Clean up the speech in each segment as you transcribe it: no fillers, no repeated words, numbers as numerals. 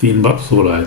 3:16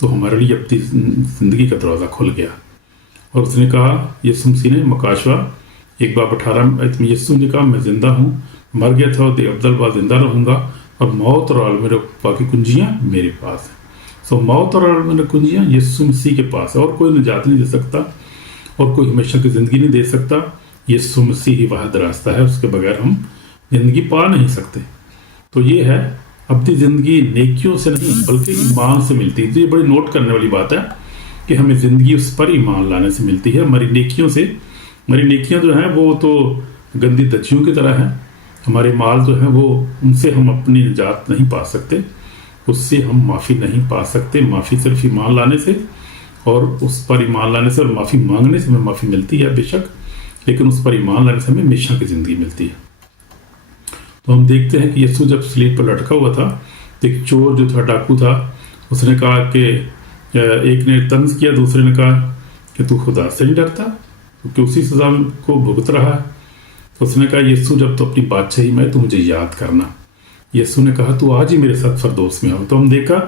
تو ہمارے لیے اپنی زندگی کا دروازہ کھل گیا. اور اس نے کہا یسوع مسیح نے مکاشوہ 1:18 یسوع نے کہا میں زندہ ہوں، مر گیا تھا اور ابدالباد زندہ رہوں گا، اور موت اور عالم رفع کی کنجیاں میرے پاس ہیں. سو موت اور عالم رفع کنجیاں یسوع مسیح کے پاس ہے، اور کوئی نجات نہیں دے سکتا اور کوئی ہمیشہ کی زندگی نہیں دے سکتا. یسوع مسیح ہی واحد راستہ ہے، اس کے بغیر ہم زندگی پا نہیں سکتے. تو یہ ہے ابدی زندگی نیکیوں سے نہیں بلکہ ایمان سے ملتی ہے. تو یہ بڑی نوٹ کرنے والی بات ہے کہ ہمیں زندگی اس پر ایمان لانے سے ملتی ہے، ہماری نیکیوں سے. ہماری نیکیاں جو ہیں وہ تو گندی دچیوں کی طرح ہیں. ہمارے مال جو ہیں وہ ان سے ہم اپنی نجات نہیں پا سکتے، اس سے ہم معافی نہیں پا سکتے. معافی صرف ایمان لانے سے اور اس پر ایمان لانے سے اور معافی مانگنے سے ہمیں معافی ملتی ہے بے شک، لیکن اس پر ایمان لانے سے ہمیں ہمیشہ کی زندگی ملتی ہے. تو ہم دیکھتے ہیں کہ یسوع جب صلیب پر لٹکا ہوا تھا تو ایک چور جو تھا، ڈاکو تھا، اس نے کہا کہ ایک نے طنز کیا، دوسرے نے کہا کہ تو خدا سے نہیں ڈرتا کہ اسی سزا کو بھگت رہا ہے. تو اس نے کہا یسوع جب تو اپنی بادشاہی میں تو مجھے یاد کرنا. یسوع نے کہا تو آج ہی میرے ساتھ فردوس میں آؤ. تو ہم دیکھا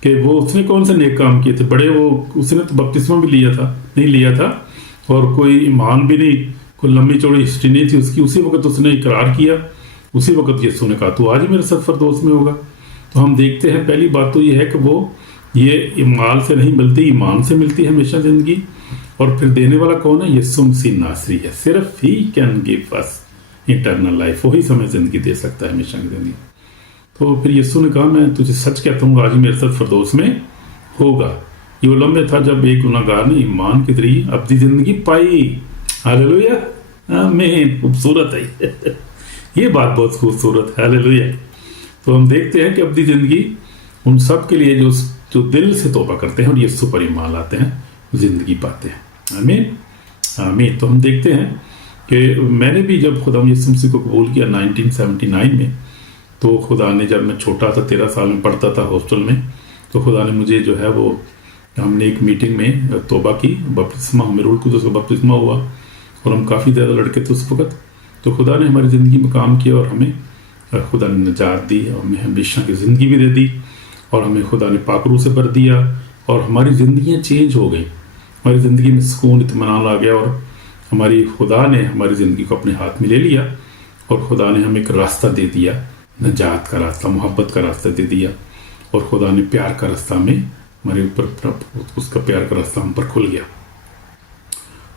کہ وہ اس نے کون سے نیک کام کیے تھے بڑے، وہ اس نے تو بپتسمہ بھی نہیں لیا تھا اور کوئی ایمان بھی نہیں، کوئی لمبی چوڑی ہسٹری نہیں تھی اس کی. اسی وقت اس نے اقرار کیا، اسی وقت یسوع نے کہا تو آج ہی میرے ساتھ فردوس میں ہوگا. تو ہم دیکھتے ہیں پہلی بات تو یہ ہے کہ وہ یہ مال سے نہیں ملتی، ایمان سے ملتی ہے ہمیشہ زندگی. اور پھر دینے والا کون ہے؟ یسوع مسیح ناصری ہے. صرف ہی can give us eternal life, وہی ہمیں زندگی دے سکتا ہے، ہمیشہ کی زندگی. تو پھر یسوع نے کہا میں تجھے سچ کہتا ہوں آج ہی میرے ساتھ فردوس میں ہوگا. یہ وہ لمحہ تھا جب ایک گناہ گار نے ایمان کے ذریعے اپنی زندگی پائی. ہاللیلویا، آمین. خوبصورت ہے یہ بات، بہت خوبصورت ہے. ہاللیلویا. تو ہم دیکھتے ہیں کہ اپنی زندگی ان سب کے لیے جو دل سے توبہ کرتے ہیں اور یسوع پر ایمان لاتے ہیں زندگی پاتے ہیں. آمین آمین. تو ہم دیکھتے ہیں کہ میں نے بھی جب خدا یسوع مسیح کو قبول کیا 1979 میں، تو خدا نے جب میں چھوٹا تھا 13 سال میں پڑھتا تھا ہاسٹل میں، تو خدا نے مجھے جو ہے وہ ہم نے ایک میٹنگ میں توبہ کی، بپتسمہ، ہمیں روح القدس کا بپتسمہ ہوا اور ہم کافی زیادہ لڑکے تھے اس وقت. تو خدا نے ہماری زندگی میں کام کیا اور ہمیں خدا نے نجات دی اور ہمیں ہمیشہ کی زندگی بھی دے دی اور ہمیں خدا نے پاک روح سے بھر دیا اور ہماری زندگیاں چینج ہو گئیں. ہماری زندگی میں سکون اطمینان آ گیا اور ہماری خدا نے ہماری زندگی کو اپنے ہاتھ میں لے لیا اور خدا نے ہمیں ایک راستہ دے دیا، نجات کا راستہ، محبت کا راستہ دے دیا. اور خدا نے پیار کا راستہ ہمیں ہمارے اوپر، اس کا پیار کا راستہ ہم پر کھل گیا.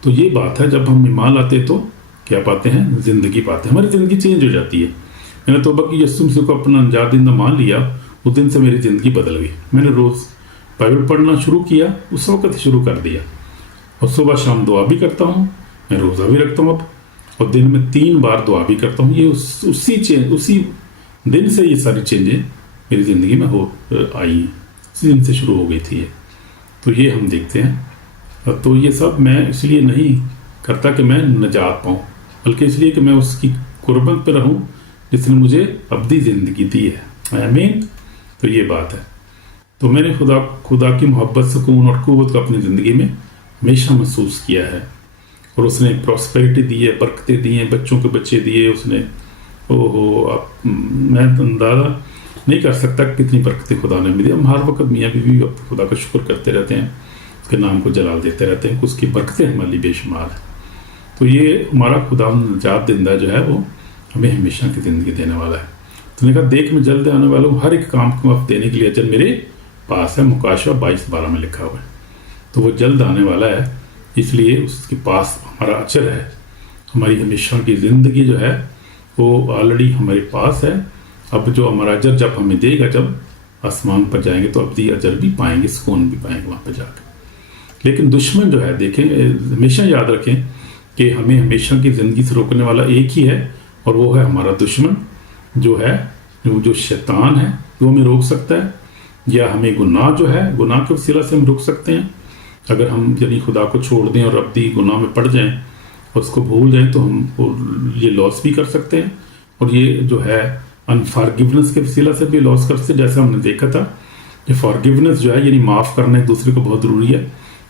تو یہ بات ہے جب ہم ایمان لاتے تو کیا پاتے ہیں؟ زندگی پاتے ہیں، ہماری زندگی چینج ہو جاتی ہے. میں نے توبہ کی، یسوع مسیح کو اپنا نجات دہندہ مان لیا، اس دن سے میری زندگی بدل گئی. میں نے روز بائبل پڑھنا شروع کیا، اس وقت شروع کر دیا، اور صبح شام دعا بھی کرتا ہوں، میں روزہ بھی رکھتا ہوں اب، اور دن میں 3 بار دعا بھی کرتا ہوں. یہ اسی دن سے یہ ساری چینجیں میری زندگی میں آئی، اسی دن سے شروع ہو گئی تھی یہ. تو یہ ہم دیکھتے ہیں. تو یہ سب میں اس لیے نہیں کرتا کہ میں نجات پاؤں، بلکہ اس لیے کہ میں اس کی قربت پہ رہوں جس نے مجھے ابدی زندگی دی ہے. آمین. تو یہ بات ہے. تو میں نے خدا کی محبت، سکون اور قوت کو اپنی زندگی میں ہمیشہ محسوس کیا ہے. اور اس نے پراسپیرٹی دی ہے، برکتیں دی ہیں، بچوں کے بچے دیے اس نے. میں اندازہ نہیں کر سکتا کتنی برکتیں خدا نے ملی. ہم ہر وقت میاں بیوی خدا کا شکر کرتے رہتے ہیں، اس کے نام کو جلال دیتے رہتے ہیں کہ اس کی برکتیں ہمارے لیے بے شمار ہیں. تو یہ ہمارا خدا نجات دہندہ جو ہے وہ ہمیں ہمیشہ کی زندگی دینے والا ہے. تو نے کہا دیکھ میں جلد آنے والا ہوں، ہر ایک کام کو وقت دینے کے لیے اجر میرے پاس ہے. مکاشوہ 22:12 میں لکھا ہوا ہے. تو وہ جلد آنے والا ہے، اس لیے اس کے پاس ہمارا اجر ہے. ہماری ہمیشہ کی زندگی جو ہے وہ آلریڈی ہمارے پاس ہے. اب جو ہمارا اجر جب ہمیں دے گا، جب آسمان پر جائیں گے تو ابدی اجر بھی پائیں گے، سکون بھی پائیں گے وہاں پہ جا کے. لیکن دشمن جو ہے، دیکھیں ہمیشہ یاد رکھیں کہ ہمیں ہمیشہ کی زندگی سے روکنے والا ایک ہی ہے، اور وہ ہے ہمارا دشمن جو ہے، جو شیطان ہے، جو ہمیں روک سکتا ہے. یا ہمیں گناہ جو ہے، گناہ کے وسیلہ سے ہم روک سکتے ہیں. اگر ہم یعنی خدا کو چھوڑ دیں اور ابدی گناہ میں پڑ جائیں اور اس کو بھول جائیں تو ہم یہ لاس بھی کر سکتے ہیں. اور یہ جو ہے انفارگیونیس کے وسیلہ سے بھی لاس کر سکتے ہیں. جیسے ہم نے دیکھا تھا کہ فارگیونیس جو ہے یعنی معاف کرنا ایک دوسرے کو بہت ضروری ہے،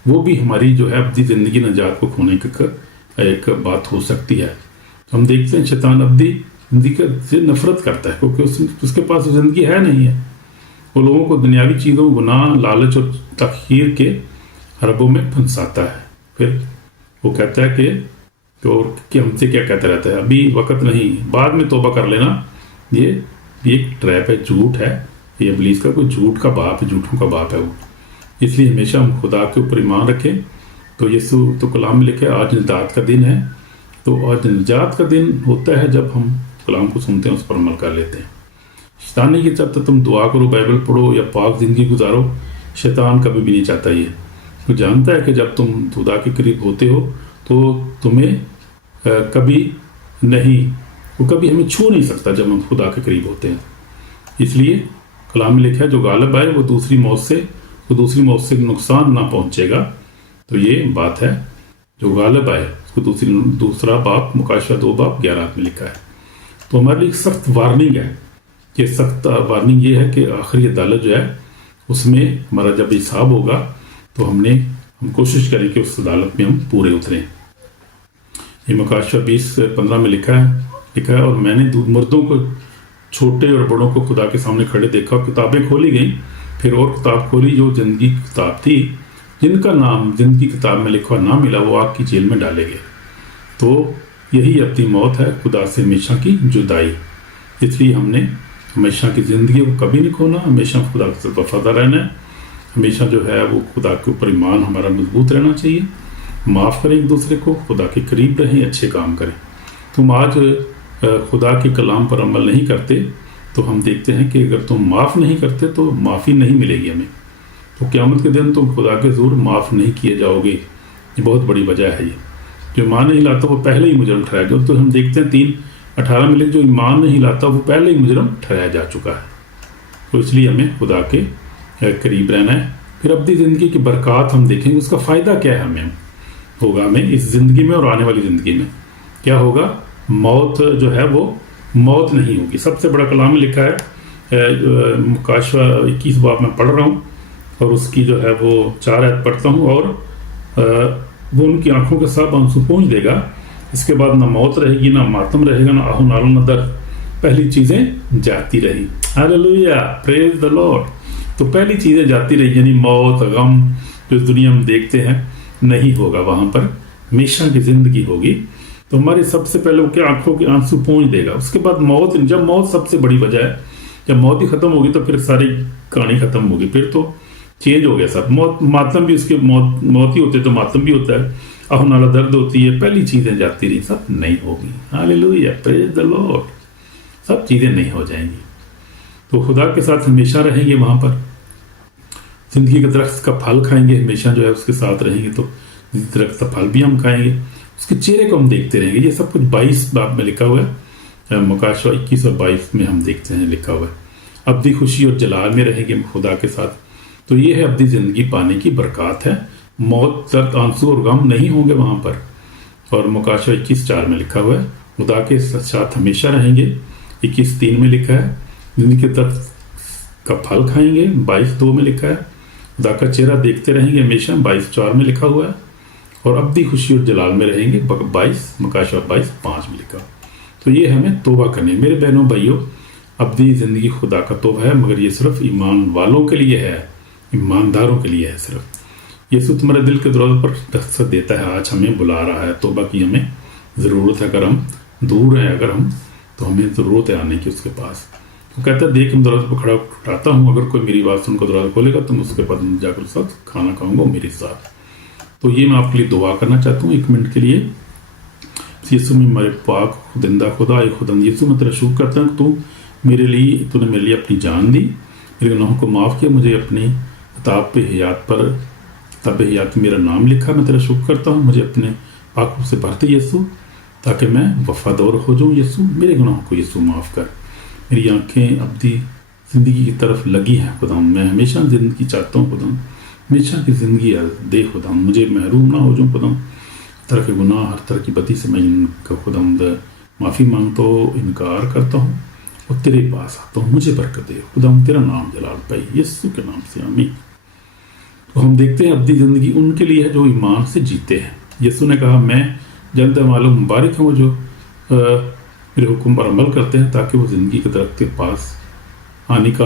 وہ بھی ہماری جو ہے ابدی زندگی نجات کو کھونے کی ایک بات ہو سکتی ہے. ہم دیکھتے ہیں شیطان ابدی زندگی سے نفرت کرتا ہے کیونکہ اس کے پاس زندگی ہے نہیں ہے. وہ لوگوں کو دنیاوی چیزوں، گناہ، لالچ اور تخیر کے حربوں میں پھنساتا ہے۔ پھر وہ کہتا ہے کہ ہم سے کیا کہتا رہتا ہے، ابھی وقت نہیں، بعد میں توبہ کر لینا۔ یہ ایک ٹریپ ہے، جھوٹ ہے، یہ ابلیس کا کوئی جھوٹ کا باپ ہے، جھوٹوں کا باپ ہے وہ۔ اس لیے ہمیشہ ہم خدا کے اوپر ایمان رکھیں۔ تو یسوع تو کلام میں لکھا ہے آج نجات کا دن ہے، تو آج نجات کا دن ہوتا ہے جب ہم کلام کو سنتے ہیں، اس پر عمل کر لیتے ہیں۔ شیطان نہیں یہ چاہتا تم دعا کرو، بائبل پڑھو یا پاک زندگی گزارو، شیطان کبھی بھی نہیں چاہتا یہ۔ وہ جانتا ہے کہ جب تم خدا کے قریب ہوتے ہو تو تمہیں کبھی نہیں، وہ کبھی ہمیں چھو نہیں سکتا جب ہم خدا کے قریب ہوتے ہیں۔ اس لیے کلام میں لکھا ہے جو غالب آئے وہ دوسری موت سے نقصان نہ پہنچے گا۔ تو یہ بات ہے، جو غالب آئے اس کو دوسرا باب مکاشفہ 2:11 میں لکھا ہے۔ تو ہمارے لیے ایک سخت وارننگ ہے، یہ سخت وارننگ یہ ہے کہ آخری عدالت جو ہے اس میں ہمارا جب حساب ہوگا تو ہم کوشش کریں کہ اس عدالت میں ہم پورے اتریں۔ یہ مکاشفہ 20:15 میں لکھا ہے اور میں نے مردوں کو، چھوٹے اور بڑوں کو خدا کے سامنے کھڑے دیکھا، کتابیں کھولی گئیں، پھر اور کتاب کھولی جو زندگی کی کتاب تھی، جن کا نام زندگی کی کتاب میں لکھا نہ ملا وہ آگ کی جیل میں ڈالے گئے۔ تو یہی اپنی موت ہے، خدا سے ہمیشہ کی جدائی۔ اس لیے ہم نے ہمیشہ کی زندگی کو کبھی نہیں کھونا، ہمیشہ خدا سے وفادار رہنا ہے، ہمیشہ جو ہے وہ خدا کے اوپر ایمان ہمارا مضبوط رہنا چاہیے، معاف کریں ایک دوسرے کو، خدا کے قریب رہیں، اچھے کام کریں۔ تم آج خدا کے کلام پر عمل نہیں کرتے تو ہم دیکھتے ہیں کہ اگر تم معاف نہیں کرتے تو معافی نہیں ملے گی ہمیں، تو قیامت کے دن تم خدا کے حضور معاف نہیں کیے جاؤ گے۔ یہ بہت بڑی وجہ ہے، یہ جو ایمان نہیں لاتا وہ پہلے ہی مجرم ٹھہرایا گیا۔ تو ہم دیکھتے ہیں 3:18 میں لکھ جو ایمان نہیں لاتا وہ پہلے ہی مجرم ٹھہرایا جا چکا ہے۔ تو اس لیے ہمیں خدا کے قریب رہنا ہے۔ پھر ابدی زندگی کی برکات ہم دیکھیں گے، اس کا فائدہ کیا ہے ہمیں اس زندگی میں اور آنے والی زندگی میں کیا ہوگا۔ موت جو ہے وہ موت نہیں ہوگی۔ سب سے بڑا کلام لکھا ہے مکاشفہ 21 باب میں پڑھ رہا ہوں اور اس کی جو ہے وہ 4 آیت پڑھتا ہوں، اور وہ ان کی آنکھوں کے ساتھ آنسو پونچھ دے گا، اس کے بعد نہ موت رہے گی، نہ ماتم رہے گا، نہ آہ و نالہ، نہ درد، پہلی چیزیں جاتی رہی۔ ہاللیلویا، پریز دی لارڈ۔ تو پہلی چیزیں جاتی رہی، یعنی موت، غم جو اس دنیا میں دیکھتے ہیں نہیں ہوگا، وہاں پر ہمیشہ کی زندگی ہوگی۔ تو ہمارے سب سے پہلے وہ کیا آنکھوں کے آنسو پونچھ دے گا۔ اس کے بعد موت، جب موت سب سے بڑی وجہ ہے، جب موت ہی ختم ہوگی تو پھر ساری کہانی ختم ہوگی، پھر تو چینج ہو گیا سب۔ ماتم بھی اس کے موت ہی ہوتے تو ماتم بھی ہوتا ہے، آہ و نالہ درد ہوتی ہے، پہلی چیزیں جاتی رہی، سب نہیں ہوگی۔ ہاللیلویا، پریز دی لارڈ۔ سب چیزیں نہیں ہو جائیں گی، تو خدا کے ساتھ ہمیشہ رہیں گے، وہاں پر زندگی کے درخت کا پھل کھائیں گے، ہمیشہ جو ہے اس کے ساتھ رہیں گے تو درخت کا پھل بھی ہم کھائیں گے، اس کے چہرے کو ہم دیکھتے رہیں گے۔ یہ سب کچھ 22 باب میں لکھا ہوا ہے، مکاشفہ 21 اور 22 میں ہم دیکھتے ہیں لکھا ہوا ہے۔ ابدی خوشی اور جلال میں رہیں گے خدا کے ساتھ۔ تو یہ ہے ابدی زندگی پانے کی برکات ہے، موت، درد، آنسو اور غم نہیں ہوں گے وہاں پر۔ اور مکاشفہ 21:4 میں لکھا ہوا ہے خدا کے ساتھ ہمیشہ رہیں گے۔ 21:3 میں لکھا ہے زندگی کے درخت کا پھل کھائیں گے۔ 22:2 میں لکھا ہے خدا کا چہرہ دیکھتے رہیں گے ہمیشہ۔ 22:4 میں لکھا ہوا ہے، اور ابدی خوشی اور جلال میں رہیں گے۔ مکاشفہ 22:5 میں لکھا۔ تو یہ ہمیں توبہ کرنی ہے میرے بہنوں بھائیوں۔ ابدی زندگی خدا کا توبہ ہے، مگر یہ صرف ایمان والوں کے لیے ہے، ایمانداروں کے لیے ہے صرف۔ یسوع تمہارے دل کے دروازے پر دستک دیتا ہے، آج ہمیں بلا رہا ہے۔ توبہ کی ہمیں ضرورت ہے، اگر ہم دور ہیں تو ہمیں ضرورت ہے آنے کی اس کے پاس۔ وہ کہتا ہے دیکھ ہم دروازے پر کھڑا اٹھاتا ہوں، اگر کوئی میری بات سن کر دروازہ کھولے گا تو میں اس کے بعد جا کر ساتھ کھانا کھاؤں گا میرے ساتھ۔ تو یہ میں آپ کے لیے دعا کرنا چاہتا ہوں 1 منٹ کے لیے۔ یسوع میں ہمارے پاک خدندہ خدا، خداوند یسوع میں تیرا شکر کرتا ہوں کہ تو نے میرے لیے اپنی جان دی، میرے گناہوں کو معاف کیا، مجھے اپنی کتاب حیات میں میرا نام لکھا۔ میں تیرا شکر کرتا ہوں، مجھے اپنے پاک سے بھرتے یسوع، تاکہ میں وفادار ہو جاؤں یسوع۔ میرے گناہوں کو یسوع معاف کر، میری آنکھیں ابدی زندگی کی طرف لگی ہیں خداوند، میں ہمیشہ زندگی چاہتا ہوں خداوند، ہمیشہ کی زندگی دے خداوند، مجھے محروم نہ ہو جاؤں خداوند، ہر طرح کے گناہ، ہر طرح کی بدی سے میں ان کا خداوند معافی مانگتا ہوں، انکار کرتا ہوں اور تیرے پاس آتا ہوں، مجھے برکت دے خداوند، تیرا نام جلال پائی یسوع کے نام سے، آمین۔ تو ہم دیکھتے ہیں ابدی زندگی ان کے لیے ہے جو ایمان سے جیتے ہیں۔ یسوع نے کہا میں جنت معلوم مبارک ہیں وہ جو میرے حکم پر عمل کرتے ہیں، تاکہ وہ زندگی کے درخت کے پاس آنے کا